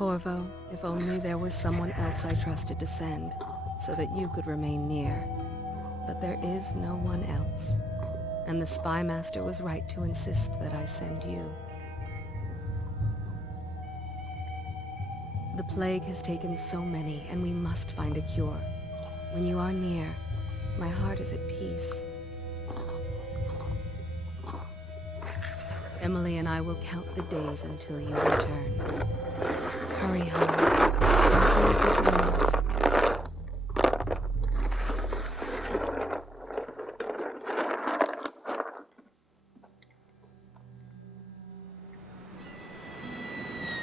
Corvo, if only there was someone else I trusted to send, so that you could remain near. But there is no one else. And the Spy Master was right to insist that I send you. The plague has taken so many, and we must find a cure. When you are near, my heart is at peace. Emily and I will count the days until you return. Hurry home and bring good news.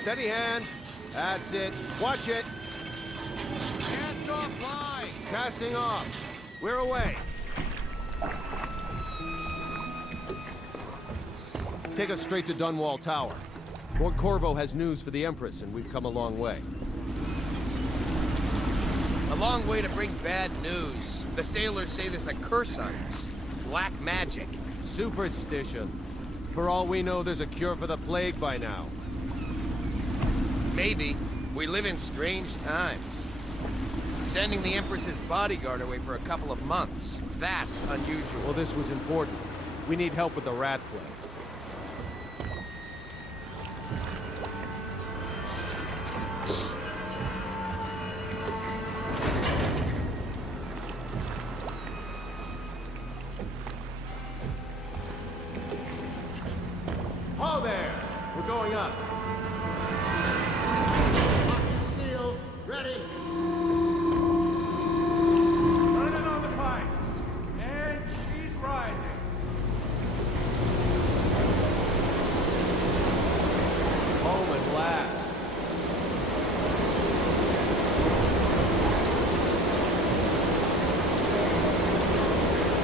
Steady hand. That's it. Watch it. Cast off line. Casting off. We're away. Take us straight to Dunwall Tower. Lord Corvo has news for the Empress, and we've come a long way. A long way to bring bad news. The sailors say there's a curse on us. Black magic. Superstition. For all we know, there's a cure for the plague by now. Maybe. We live in strange times. Sending the Empress's bodyguard away for a couple of months. That's unusual. Well, this was important. We need help with the rat plague. Ho there! We're going up. Sealed. Ready. Turning on the lights. And she's rising. Home at last.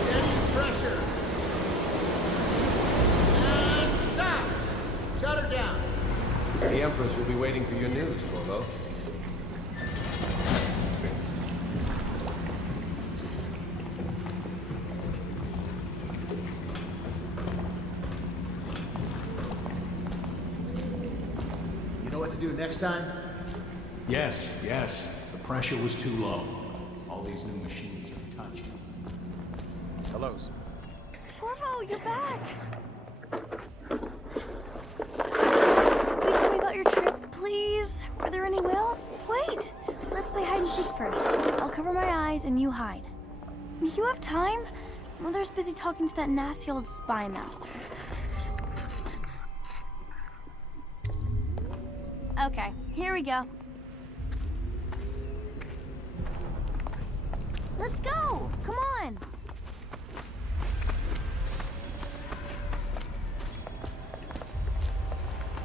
Steady pressure. And stop. Shut her down. The Empress will be waiting for your news, Corvo. You know what to do next time? Yes, yes. The pressure was too low. All these new machines are touchy. Hello, sir. Corvo, you're back! Will you tell me about your trip, please? Were there any whales? Wait! Let's play hide and seek first. I'll cover my eyes and you hide. You have time? Mother's busy talking to that nasty old spy master. Okay, here we go. Let's go! Come on!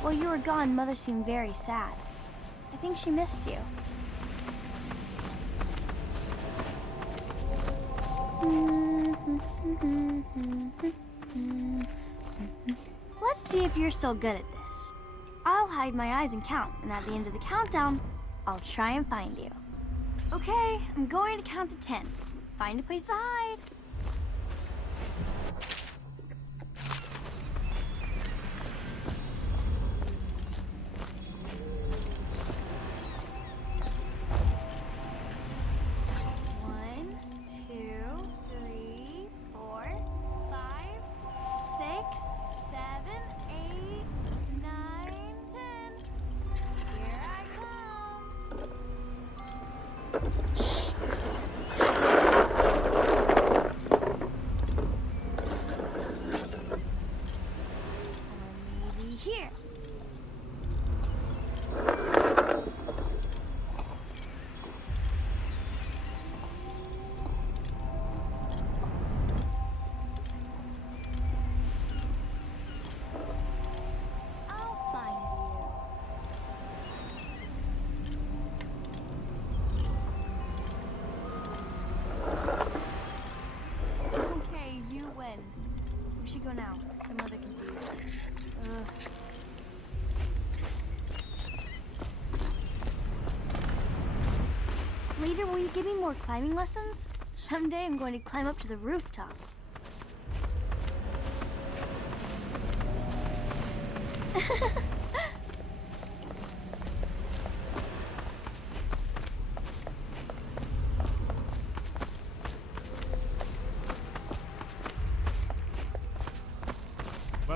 While you were gone, Mother seemed very sad. I think she missed you. Let's see if you're still good at this. I'll hide my eyes and count, and at the end of the countdown, I'll try and find you. Okay, I'm going to count to 10. Find a place to hide. One, two, three, 4, 5, 6, 7, 8, 9, 10. Here I come. Or maybe here. I'll find you. Okay, you win. We should go now, so Mother can see you. Ugh. Later, will you give me more climbing lessons? Someday I'm going to climb up to the rooftop.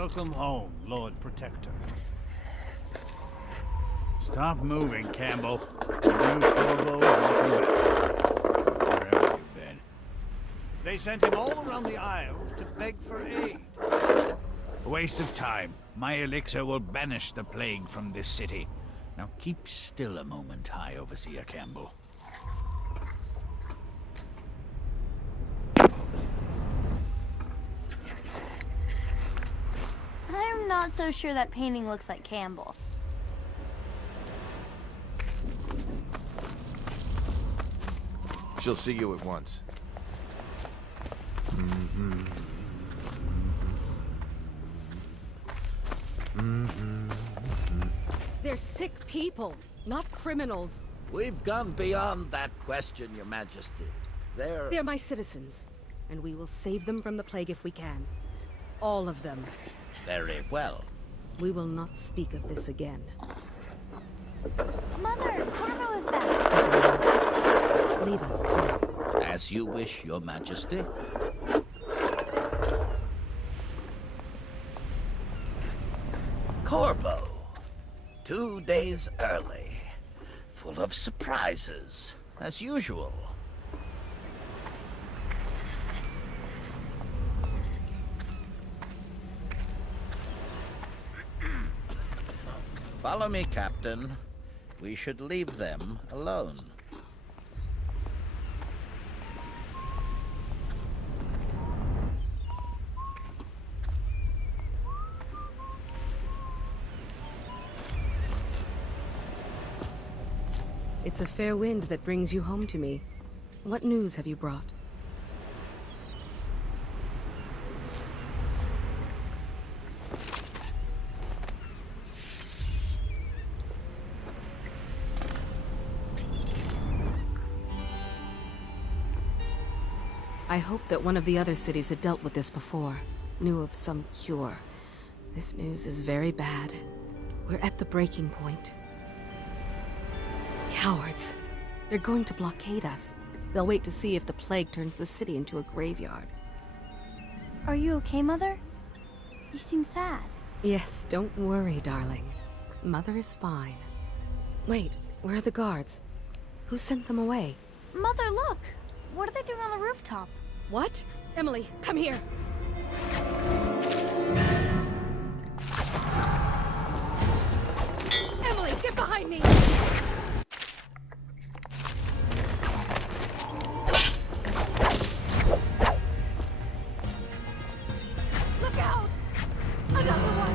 Welcome home, Lord Protector. Stop moving, Campbell. And you, Corvo, welcome back. Wherever you've been. They sent him all around the Isles to beg for aid. A waste of time. My elixir will banish the plague from this city. Now keep still a moment, High Overseer Campbell. I'm not so sure that painting looks like Campbell. She'll see you at once. They're sick people, not criminals. We've gone beyond that question, Your Majesty. They're my citizens, and we will save them from the plague if we can. All of them. Very well. We will not speak of this again. Mother, Corvo is back. Leave us, please. As you wish, Your Majesty. Corvo. 2 days early. Full of surprises, as usual. Follow me, Captain. We should leave them alone. It's a fair wind that brings you home to me. What news have you brought? I hoped that one of the other cities had dealt with this before, knew of some cure. This news is very bad. We're at the breaking point. Cowards. They're going to blockade us. They'll wait to see if the plague turns the city into a graveyard. Are you okay, Mother? You seem sad. Yes, don't worry, darling. Mother is fine. Wait, where are the guards? Who sent them away? Mother, look! What are they doing on the rooftop? What? Emily, come here! Emily, get behind me! Look out! Another one!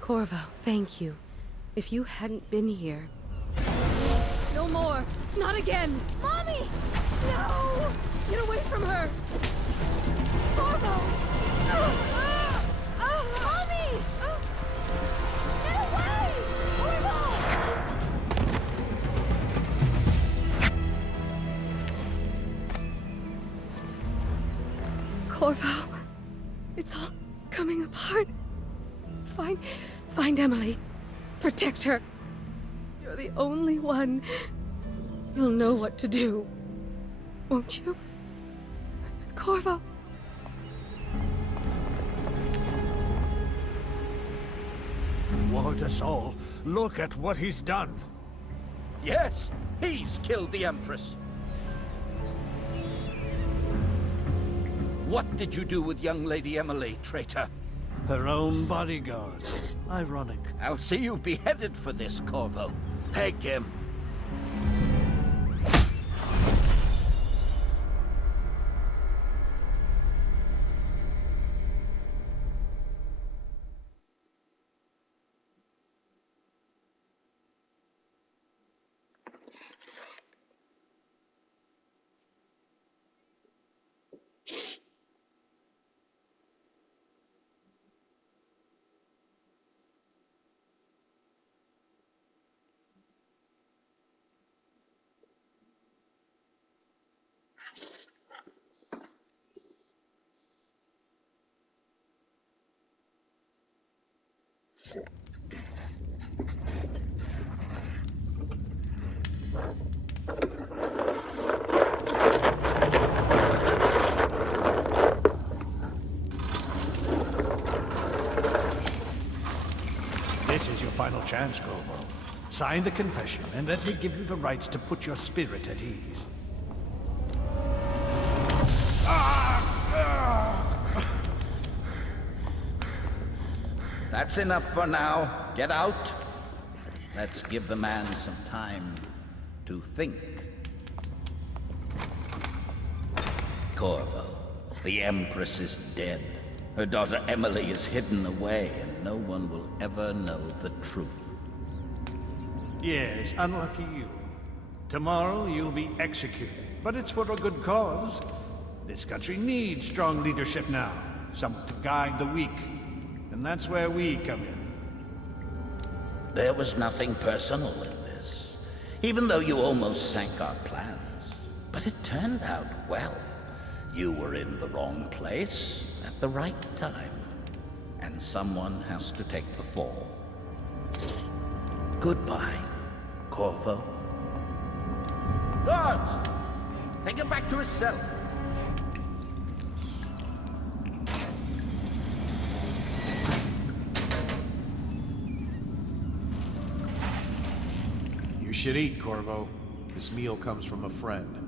Corvo, thank you. If you hadn't been here... No more! Not again! Mommy! No! Get away from her! Corvo! Mommy! Get away! Corvo! Corvo! It's all coming apart. Find Emily. Protect her. You're the only one. You'll know what to do. Won't you? Corvo. Ward us all. Look at what he's done. Yes, he's killed the Empress. What did you do with young Lady Emily, traitor? Her own bodyguard. Ironic. I'll see you beheaded for this, Corvo. Peg him. final chance, Corvo. Sign the confession, and let me give you the rights to put your spirit at ease. That's enough for now. Get out. Let's give the man some time to think. Corvo, the Empress is dead. Her daughter Emily is hidden away, and no one will ever know the truth. Yes, unlucky you. Tomorrow you'll be executed, but it's for a good cause. This country needs strong leadership now, someone to guide the weak. And that's where we come in. There was nothing personal in this, even though you almost sank our plans. But it turned out well. You were in the wrong place at the right time, and someone has to take the fall. Goodbye, Corvo. Guards! Take him back to his cell. You should eat, Corvo. This meal comes from a friend.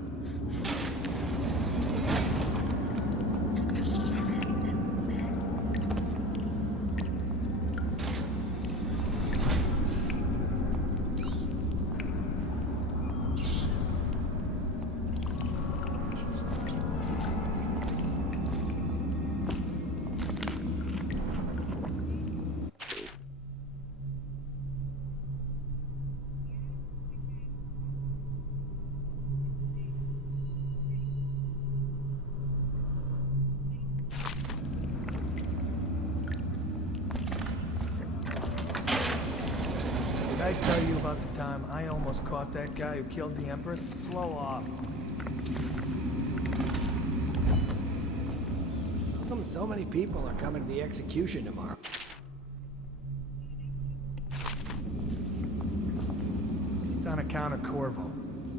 Did I tell you about the time I almost caught that guy who killed the Empress? Slow off. How come so many people are coming to the execution tomorrow? It's on account of Corvo,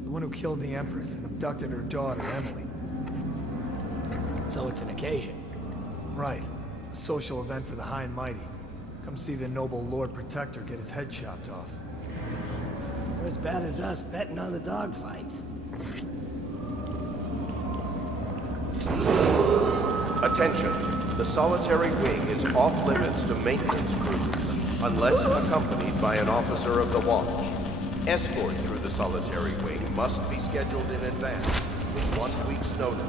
the one who killed the Empress and abducted her daughter, Emily. So it's an occasion. Right. A social event for the high and mighty. Come see the noble Lord Protector get his head chopped off. They're as bad as us betting on the dogfights. Attention. The solitary wing is off limits to maintenance crews, unless accompanied by an officer of the watch. Escort through the solitary wing must be scheduled in advance, with 1 week's notice.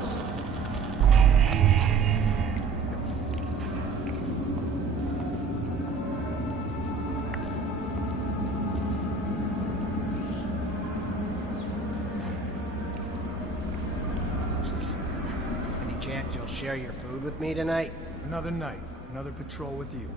Any chance you'll share your food with me tonight? Another night, another patrol with you.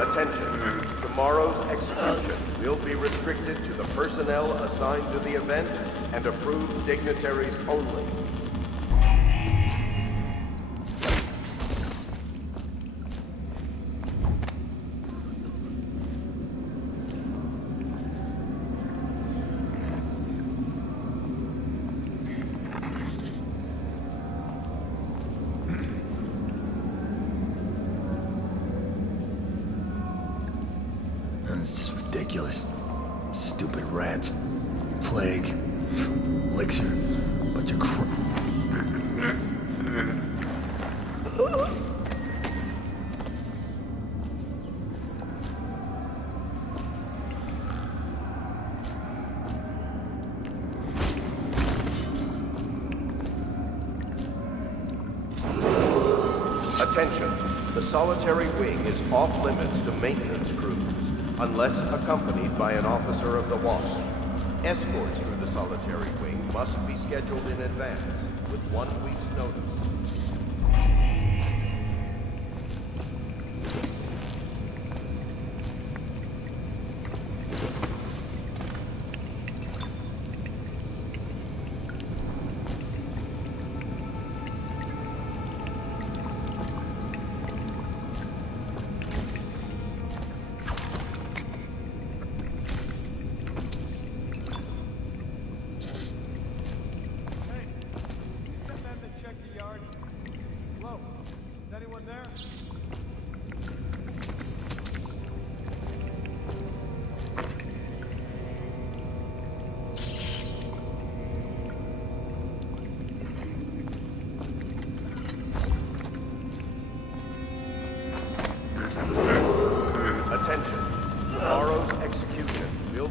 Attention. Tomorrow's execution will be restricted to the personnel assigned to the event and approved dignitaries only. It's just ridiculous. Stupid rats. Plague. Elixir. Bunch of crap. Attention. The solitary wing is off limits to maintenance crews, unless accompanied by an officer of the watch. Escort through the solitary wing must be scheduled in advance, with 1 week's notice.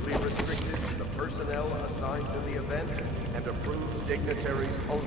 be restricted to the personnel assigned to the event and approved dignitaries only.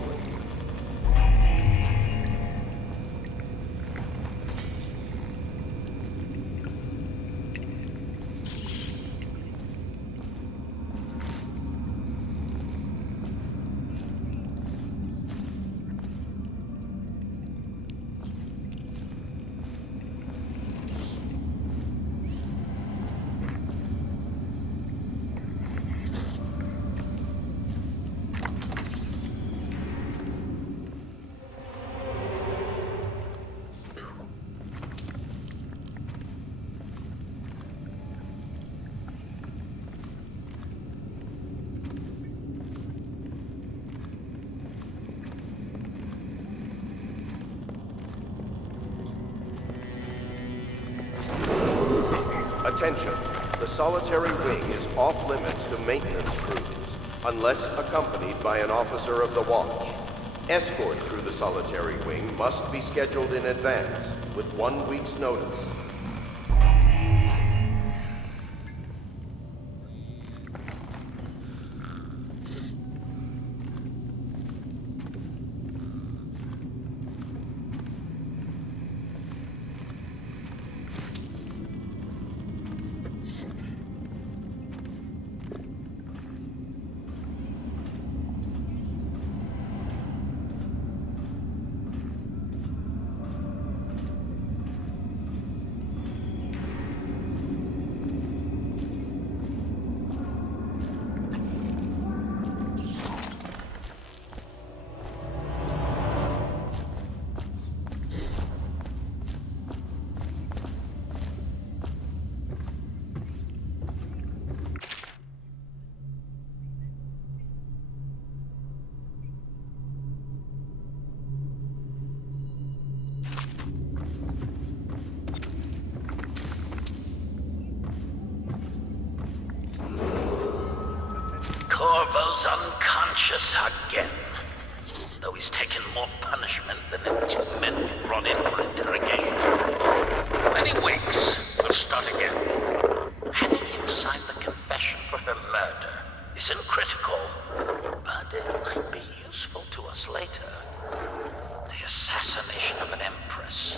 Attention, the solitary wing is off limits to maintenance crews, unless accompanied by an officer of the watch. Escort through the solitary wing must be scheduled in advance, with 1 week's notice. Corvo's unconscious again, though he's taken more punishment than the 2 men we brought in for interrogation. When he wakes, we'll start again. Having him sign the confession for her murder isn't critical, but it might be useful to us later. The assassination of an empress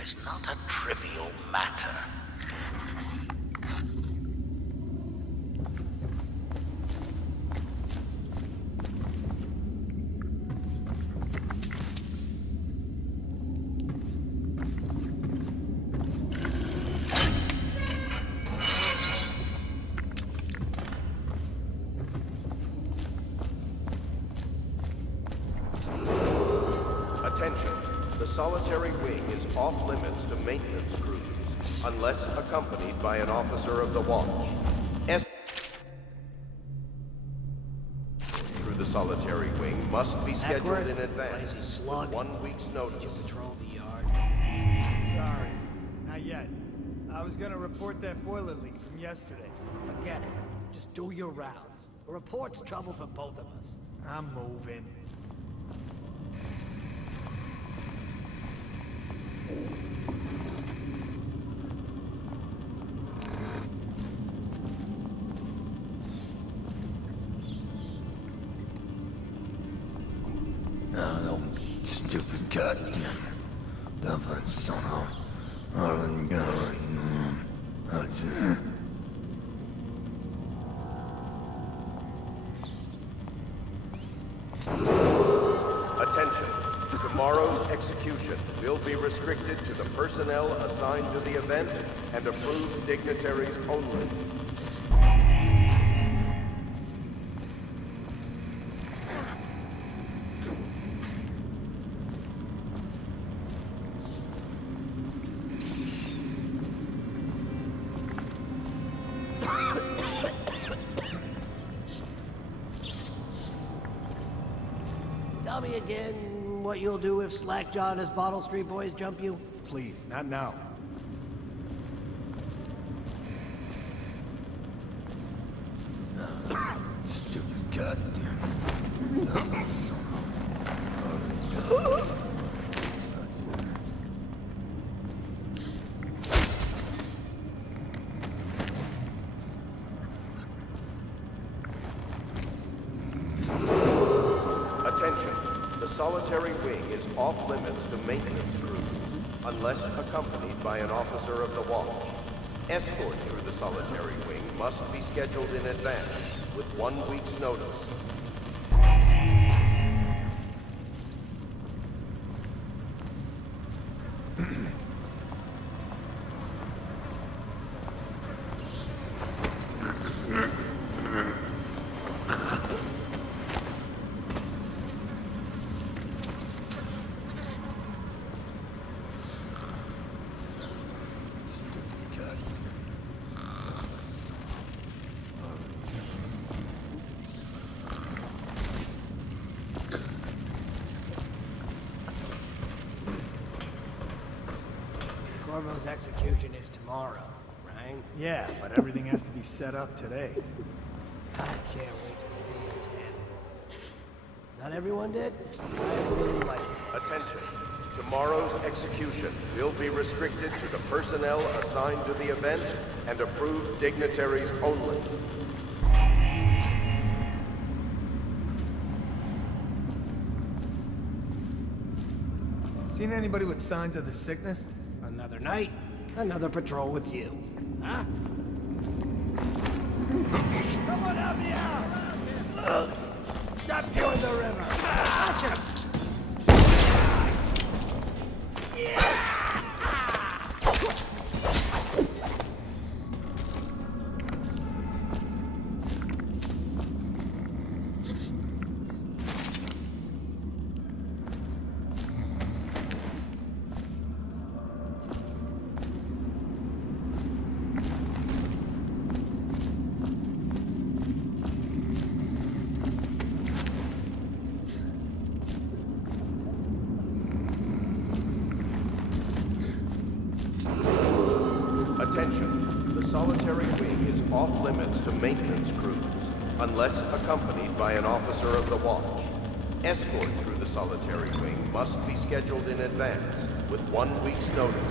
is not a trivial matter. Attention, the solitary wing is off limits to maintenance crews, unless accompanied by an officer of the watch. Through the solitary wing must be scheduled in advance, with 1 week's notice. Did you patrol the yard? Sorry, not yet. I was gonna report that boiler leak from yesterday. Forget it. Just do your rounds. A report's trouble for both of us. I'm moving. No, stupid goddamn. Dumb son of. Arlen going. Attention, tomorrow's execution will be restricted to the personnel assigned to the event and approved dignitaries only. Tell me again what you'll do if Slackjaw and his Bottle Street boys jump you? Please, not now. Stupid goddamn. Dumb son of. Attention. The solitary wing is off limits to maintenance crews, unless accompanied by an officer of the watch. Escort through the solitary wing must be scheduled in advance, with 1 week's notice. Corvo's execution is tomorrow, right? Yeah, but everything has to be set up today. I can't wait to see his head. Not everyone did? I really like it. Attention. Tomorrow's execution will be restricted to the personnel assigned to the event and approved dignitaries only. Seen anybody with signs of the sickness? Another night, another patrol with you. Huh? Someone help me out! Stop you in the river! Watch him! Attention. The solitary wing is off limits to maintenance crews, unless accompanied by an officer of the watch. Escort through the solitary wing must be scheduled in advance, with 1 week's notice.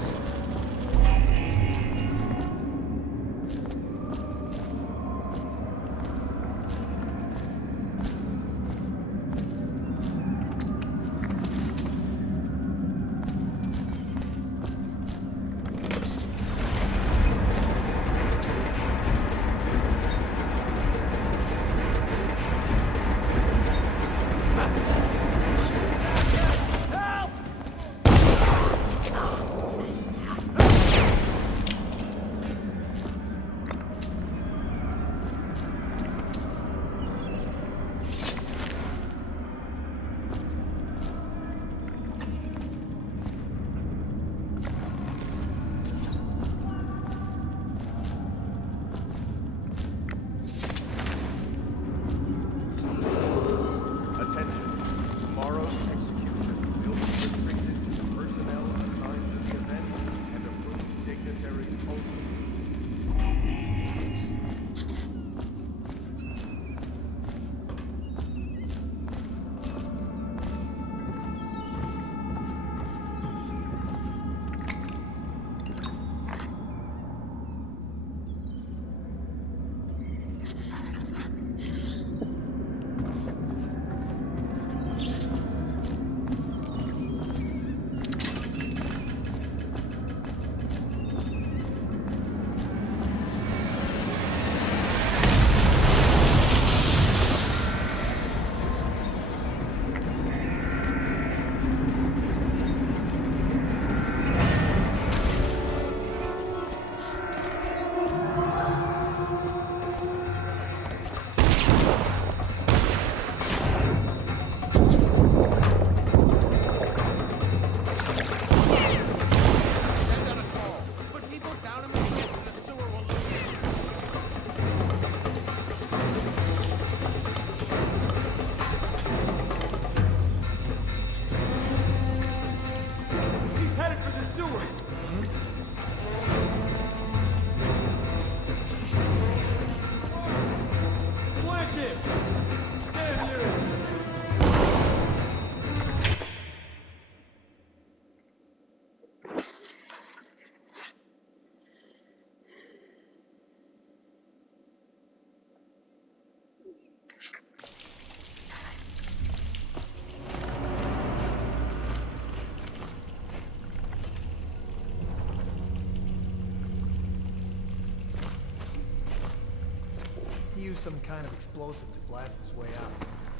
used some kind of explosive to blast his way out.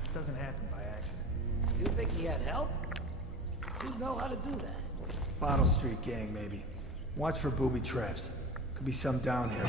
It doesn't happen by accident. You think he had help? You know how to do that. Bottle Street gang, maybe. Watch for booby traps. Could be some down here.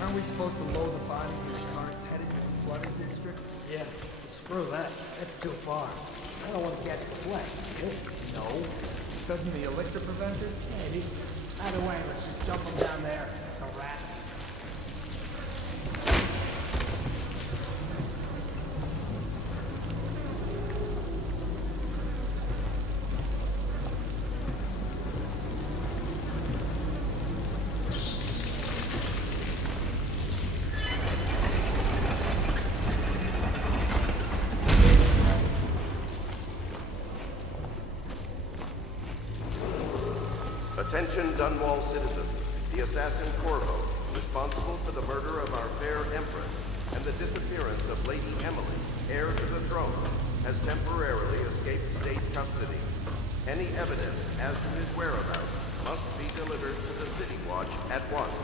Aren't we supposed to load the bodies in the carts headed to the flooded district? Yeah, but screw that. That's too far. I don't want to catch the plague. No. Doesn't the elixir prevent it? Maybe. Either way, let's just dump them down there. The rats. Attention Dunwall citizens. The assassin Corvo, responsible for the murder of our fair Empress and the disappearance of Lady Emily, heir to the throne, has temporarily escaped state custody. Any evidence as to his whereabouts must be delivered to the City Watch at once.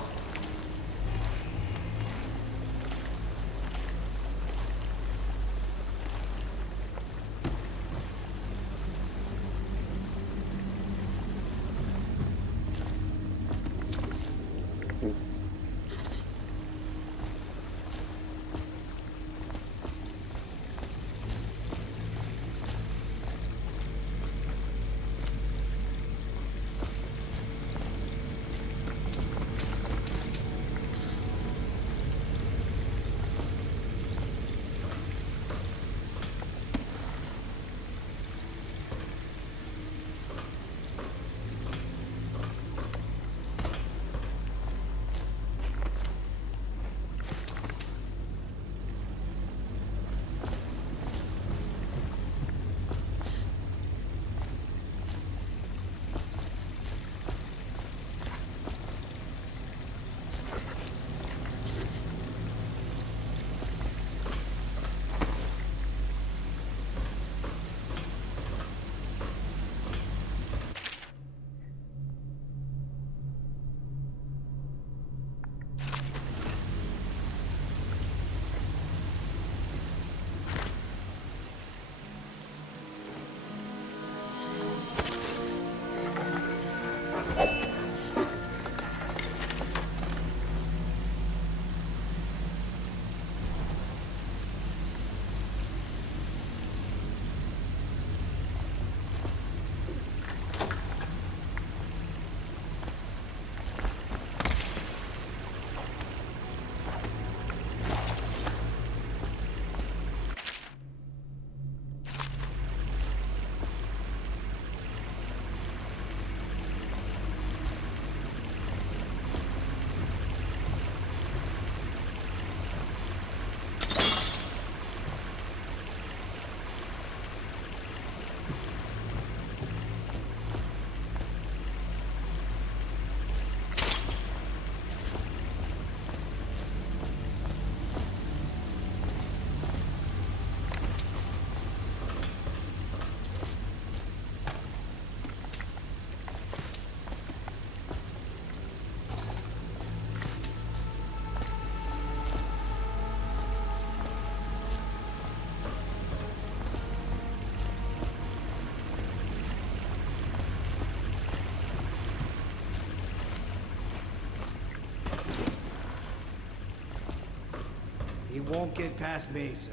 He won't get past me, sir.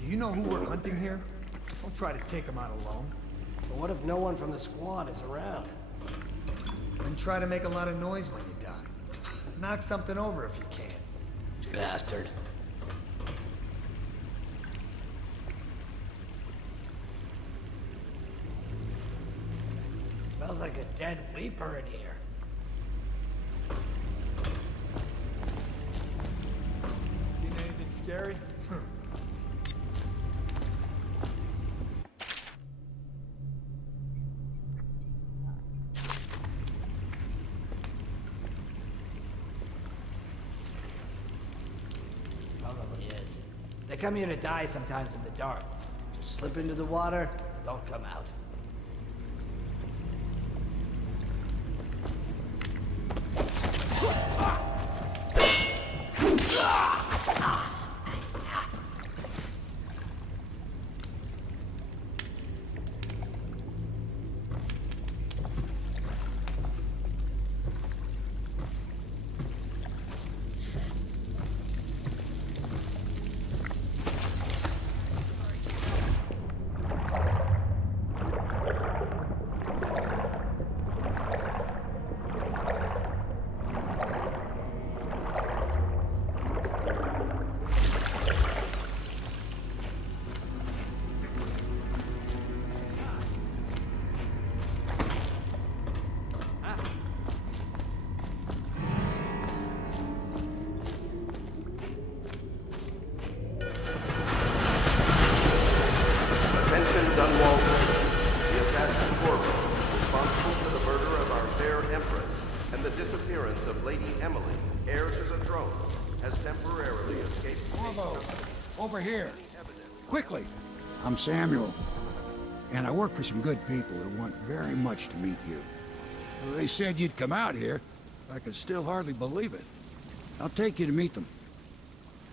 Do you know who we're hunting here? Don't try to take him out alone. But what if no one from the squad is around? Then try to make a lot of noise when you die. Knock something over if you can. Bastard. Smells like a dead Weeper in here. Seen anything scary? Probably is. They come here to die sometimes in the dark. Just slip into the water, don't come out. Attention, Dunwall. The assassin Corvo, responsible for the murder of our fair Empress and the disappearance of Lady Emily, heir to the throne, has temporarily escaped. Corvo, over here. Quickly. I'm Samuel, and I work for some good people who want very much to meet you. Well, they said you'd come out here. I could still hardly believe it. I'll take you to meet them.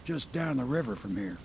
Just down the river from here.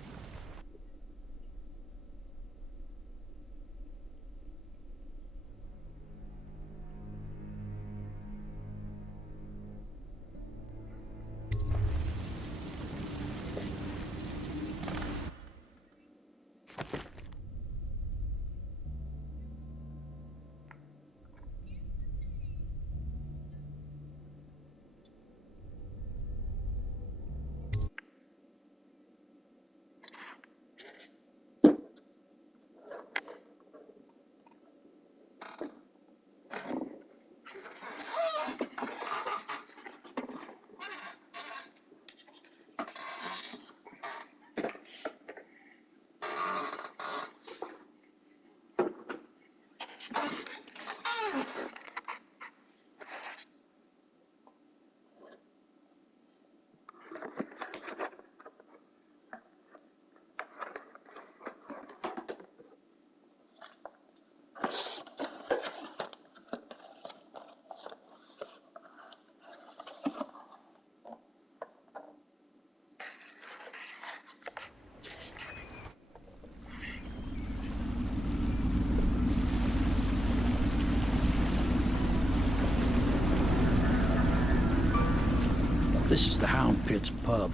This is the Hound Pit's pub,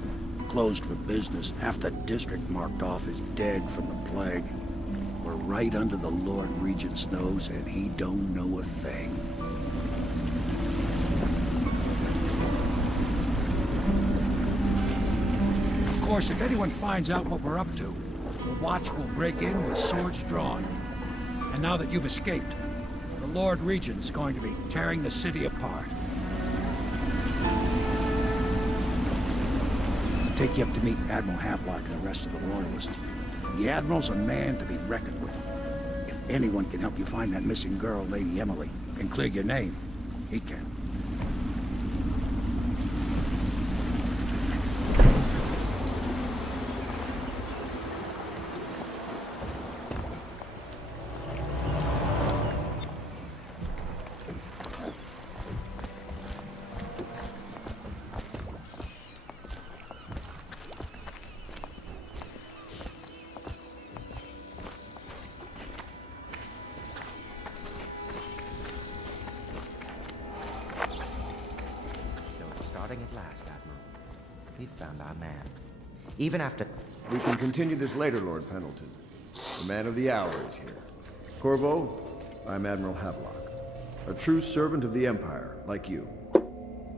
closed for business. Half the district marked off as dead from the plague. We're right under the Lord Regent's nose, and he don't know a thing. Of course, if anyone finds out what we're up to, the Watch will break in with swords drawn. And now that you've escaped, the Lord Regent's going to be tearing the city apart. Take you up to meet Admiral Havelock and the rest of the Loyalists. The Admiral's a man to be reckoned with. If anyone can help you find that missing girl, Lady Emily, and clear your name, he can. Starting at last, Admiral. We've found our man. Even after... We can continue this later, Lord Pendleton. The man of the hour is here. Corvo, I'm Admiral Havelock. A true servant of the Empire, like you.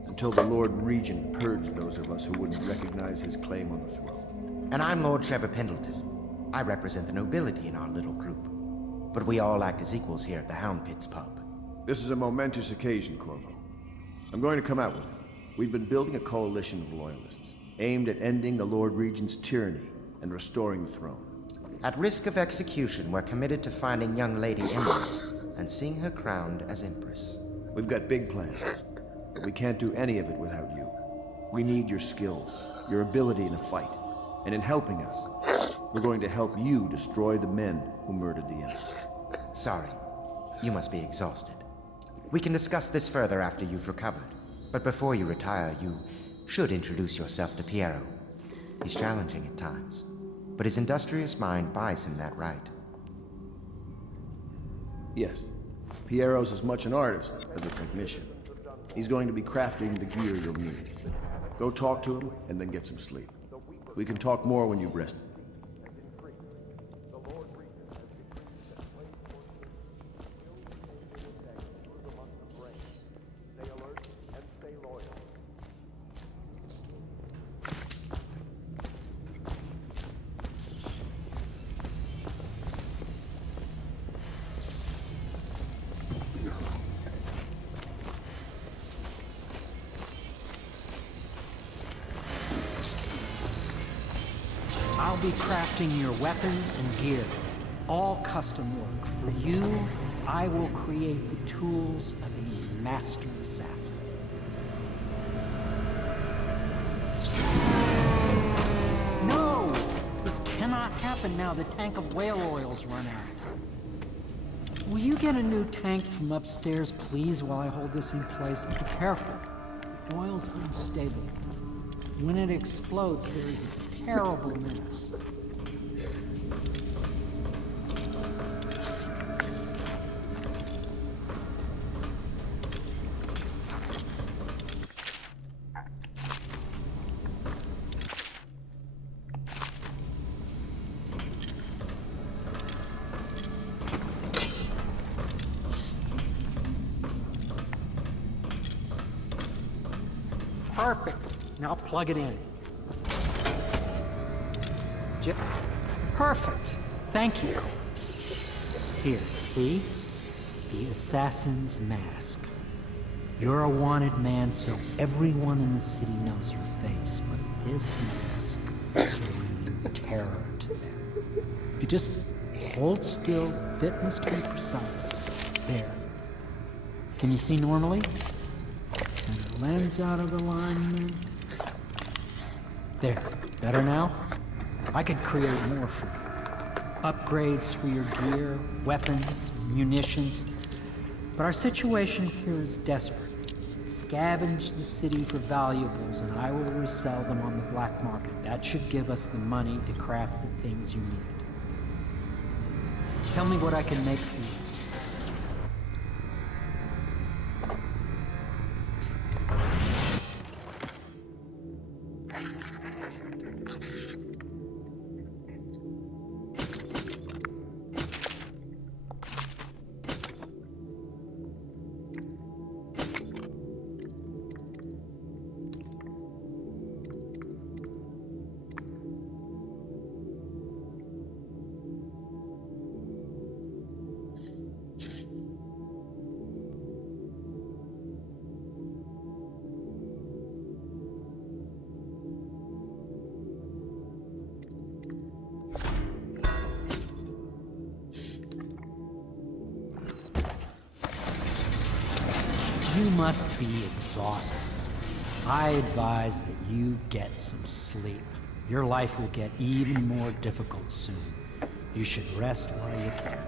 Until the Lord Regent purged those of us who wouldn't recognize his claim on the throne. And I'm Lord Trevor Pendleton. I represent the nobility in our little group. But we all act as equals here at the Hound Pits pub. This is a momentous occasion, Corvo. I'm going to come out with it. We've been building a coalition of loyalists, aimed at ending the Lord Regent's tyranny and restoring the throne. At risk of execution, we're committed to finding young Lady Emily and seeing her crowned as Empress. We've got big plans, but we can't do any of it without you. We need your skills, your ability in a fight, and in helping us, we're going to help you destroy the men who murdered the Empress. Sorry, you must be exhausted. We can discuss this further after you've recovered. But before you retire, you should introduce yourself to Piero. He's challenging at times, but his industrious mind buys him that right. Yes, Piero's as much an artist as a technician. He's going to be crafting the gear you'll need. Go talk to him, and then get some sleep. We can talk more when you've rested. I'll be crafting your weapons and gear, all custom work. For you, I will create the tools of a master assassin. No! This cannot happen now. The tank of whale oil's run out. Will you get a new tank from upstairs, please, while I hold this in place? Be careful. Oil's unstable. When it explodes, there is a terrible mess. Perfect. Now plug it in. Perfect. Thank you. Here, see? The assassin's mask. You're a wanted man, so everyone in the city knows your face, but this mask brings terror to them. If you just hold still, fit must be precise. There. Can you see normally? Center lens out of alignment. There. Better now? I could create more for you. Upgrades for your gear, weapons, munitions. But our situation here is desperate. Scavenge the city for valuables and I will resell them on the black market. That should give us the money to craft the things you need. Tell me what I can make for you. You must be exhausted. I advise that you get some sleep. Your life will get even more difficult soon. You should rest while you can.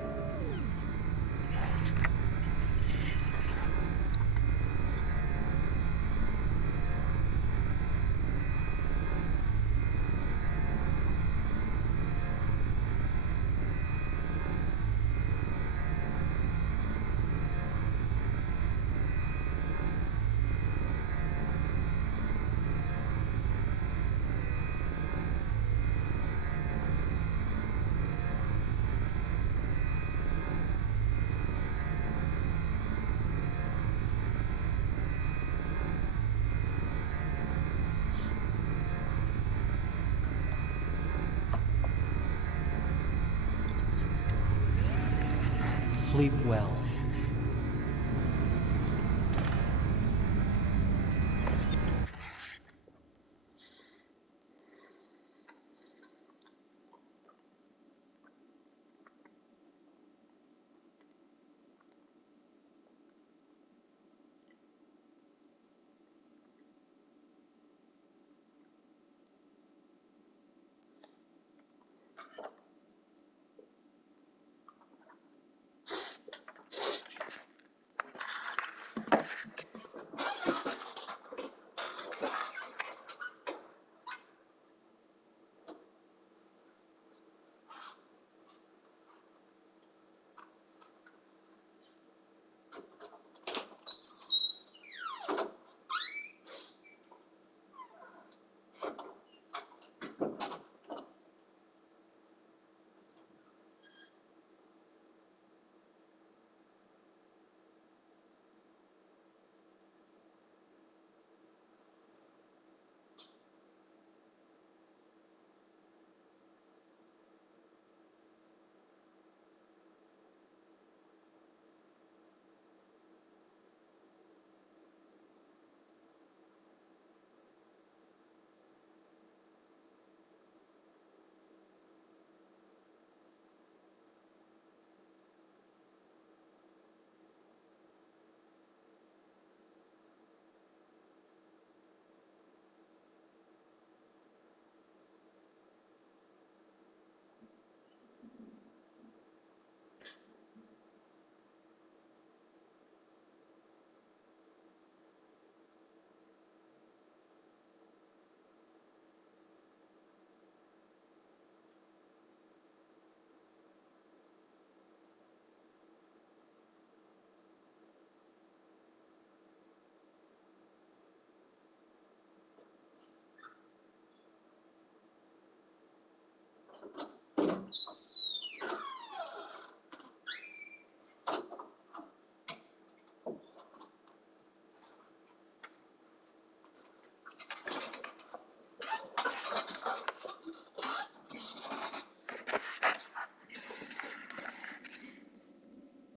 Sleep well.